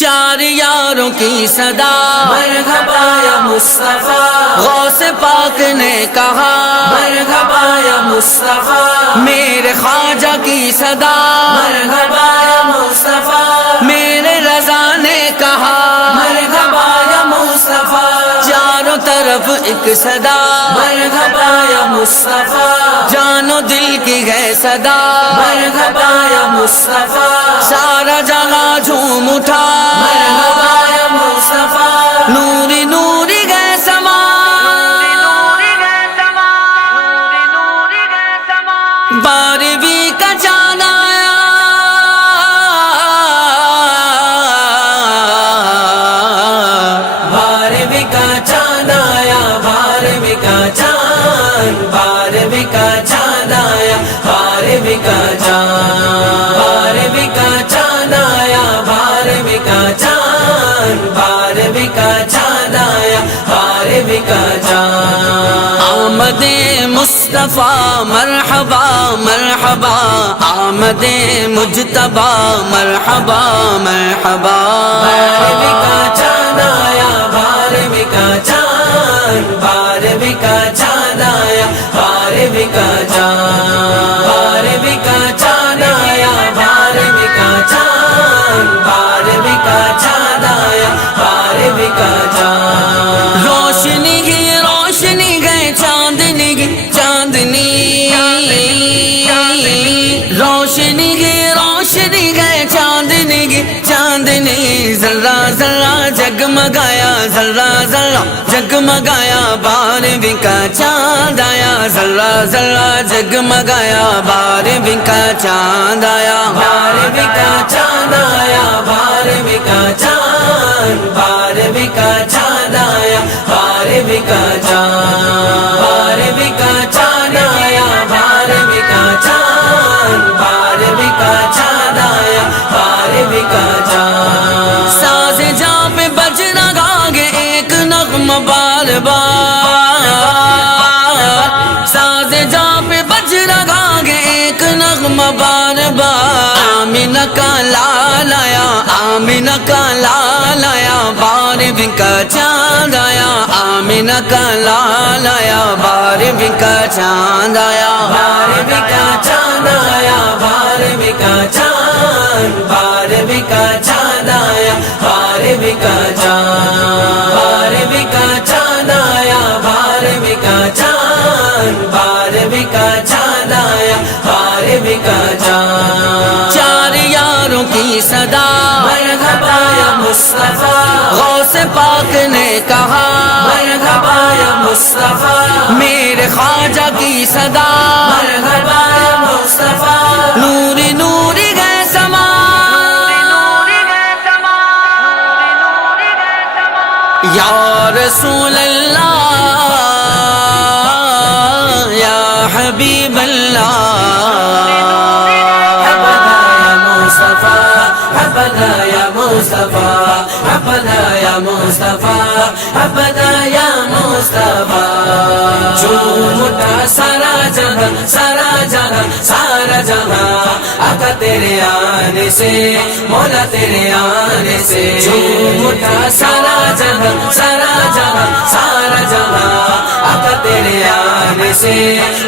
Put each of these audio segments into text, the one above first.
چار یاروں کی صدا مرحبا یا مصطفیٰ، غوث پاک نے کہا مرحبا یا مصطفیٰ، میرے خواجہ کی صدا مرحبا یا مصطفیٰ، میرے رضا نے کہا مرحبا یا مصطفیٰ، چاروں طرف ایک صدا مرحبا یا مصطفیٰ، جان و دل کی ہے صدا مرحبا یا مصطفیٰ، سارا جہاں جھوم اٹھا مرحبا یا مصطفیٰ، نوری نوری گئے سما بارہویں کا چاند آیا بارہویں کا چاند آیا، بارہویں کا چاند، بارہویں کا چاند آیا، بارہویں کا چاند، بارہویں کا چاند آیا، بارہویں کا چاند، بارہویں کا چاند آیا، بارہویں کا چاند۔ آمد مصطفیٰ مرحبا مرحبا، آمد مجتبیٰ مرحبا مرحبا، بارہویں کا چاند آیا، بارہویں کا چاند، بارہویں کا چاند آیا، بارہویں کا چاند، بارہویں کا چاند آیا، بارہویں کا چاند، بارہویں کا چاند آیا، بارہویں کا چاند۔ روشنی ہی روشنی گئے چاندنی کی چاندنی، روشنی ہی روشنی گئے چاندنی کی چاندنی، ذرہ ذرہ جگمگایا، ذرہ ذرہ جگمگایا، بارہویں کا چاند آیا، ذرہ ذرہ جگمگایا، بارہویں کا چاند آیا، بارہویں کا چاند آیا، بارہویں کا چاند، بارہویں کا چاند آیا، بارہویں کا چاند، بارہویں کا چاند آیا، بارہویں کا چاند، بارہویں کا چاند آیا، بارہویں کا چاند۔ ساز جاں پہ بجنا گاگے ایک نغمہ بار بار، ساز جاں پہ بجنا گاگے ایک نغمہ بار بار، آمینہ کا لال آیا، آمینہ کا لال آیا، بارہویں کا چاند آیا، آمینہ کا لال آیا، بارہویں کا چاند آیا، بارہویں کا چاند آیا، بارہویں کا چاند، بارہویں کا چاند آیا، بارہویں کا چاند، بارہویں کا چاند آیا، بارہویں کا چاند، بارہویں کا چاند آیا، بارہویں کا چاند۔ چار یاروں کی صدا مرحبا یا مصطفیٰ، غوث پاک نے کہا مرحبا یا مصطفیٰ، میرے خواجہ کی صدا مرحبا یا مصطفیٰ، نوری نوری گئے سما یا رسول اللہ یا حبیب اللہ، حبنا یا مصطفیٰ، حبنا یا مصطفیٰ، حبنا یا مصطفیٰ، حبنا یا مصطفیٰ۔ جھوم اٹھا سارا جہاں، سارا جہاں، سارا جہاں، آقا تیرے آنے سے، مولا تیرے آنے سے۔ جھوم اٹھا سارا جہاں، سارا جہاں، سارا جہاں، آقا تیرے آنے سے،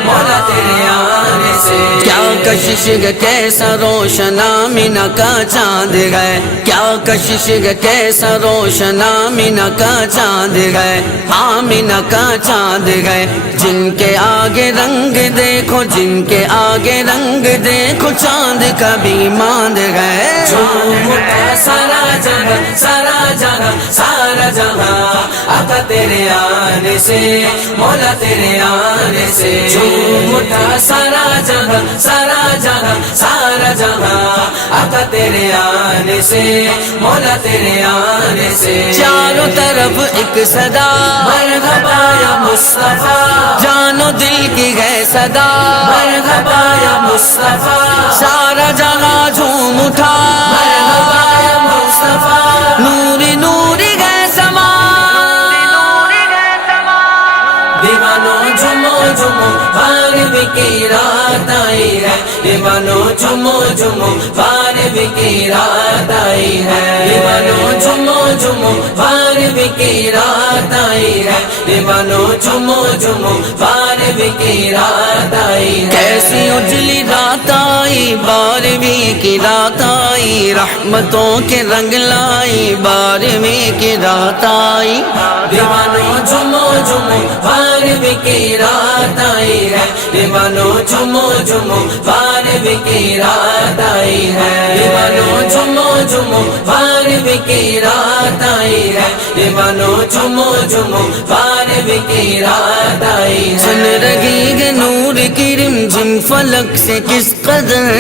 مولا تیرے آنے سے۔ کیا کشش ہے کیسا روشن آمینہ کا چاند ہے، کیا کشش ہے کیسا روشن آمینہ کا چاند ہے، آمینہ کا چاند ہے، جن کے آگے رنگ دیکھو، جن کے آگے رنگ دیکھو، چاند کا بھی ماند ہے۔ جھوم اٹھا سارا جہاں، سارا جہاں، سارا جہاں، آقا تیرے آنے سے، مولا تیرے آنے سے۔ جھوم اٹھا سارا جہاں، سارا جہاں، سارا جہاں، آقا تیرے آنے سے، مولا تیرے آنے سے۔ چاروں طرف ایک صدا مرحبا یا مصطفیٰ، جان و دل کی ہے صدا، مرحبا یا مصطفیٰ، سارا جہاں جھوم اٹھا، مرحبا یا مصطفیٰ، نوری نوری گئے سما دیوانو جھومو جھومو، بارہویں کی رات آئی ہے، دیوانو جھومو جھومو، بارہویں کی رات آئی ہے، دیوانو جمو بارہویں کی رات آئی ہے، دیوانو جمو جمو بارہویں کی رات آئی ہے۔ کیسی اجلی رات آئی، بارہویں کی رات آئی، رحمتوں کے رنگ لائی، بارہویں کی رات آئی۔ دیوانو جمو جمو بارہویں کی رات آئی ہے، دیوانو جمو جمو بارہویں کی رات آئی ہے، دیوانو جمو جمو بارہویں کی رات آئی ہے، دیوانو جمو جمو بارہویں کی رات آئی ہے۔ سن رہی ہے نور کی رمجم فلک سے کس قدر،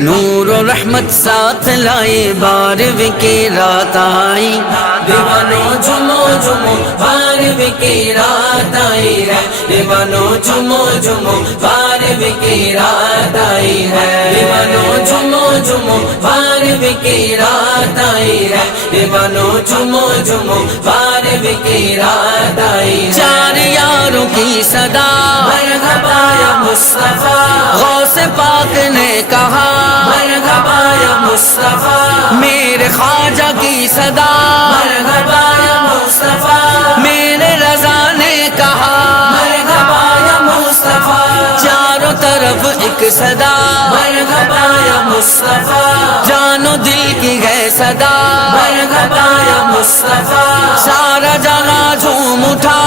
نور و رحمت ساتھ لائی، بارہویں کی رات آئی۔ دیوانو جمو جمو بارہویں کی رات آئی ہے، دیوانو جمو جمو بارہویں کی رات آئی ہے، دیوانو جمو جمو بارہویں کی رات آئی ہے، دیوانو جمو جمو بارہویں کی رات آئی ہے۔ چار یاروں کی صدا، مرحبا یا مصطفیٰ، غوث پاک نے کہا، مرحبا یا مصطفیٰ، میرے خواجہ کی صدا، مرحبا یا مصطفیٰ، میرے رضا نے کہا، مرحبا یا مصطفیٰ، چاروں طرف ایک صدا، مرحبا یا مصطفیٰ، جان و دل کی ہے صدا، مرحبا یا مصطفیٰ، سارا جہاں جھوم اٹھا،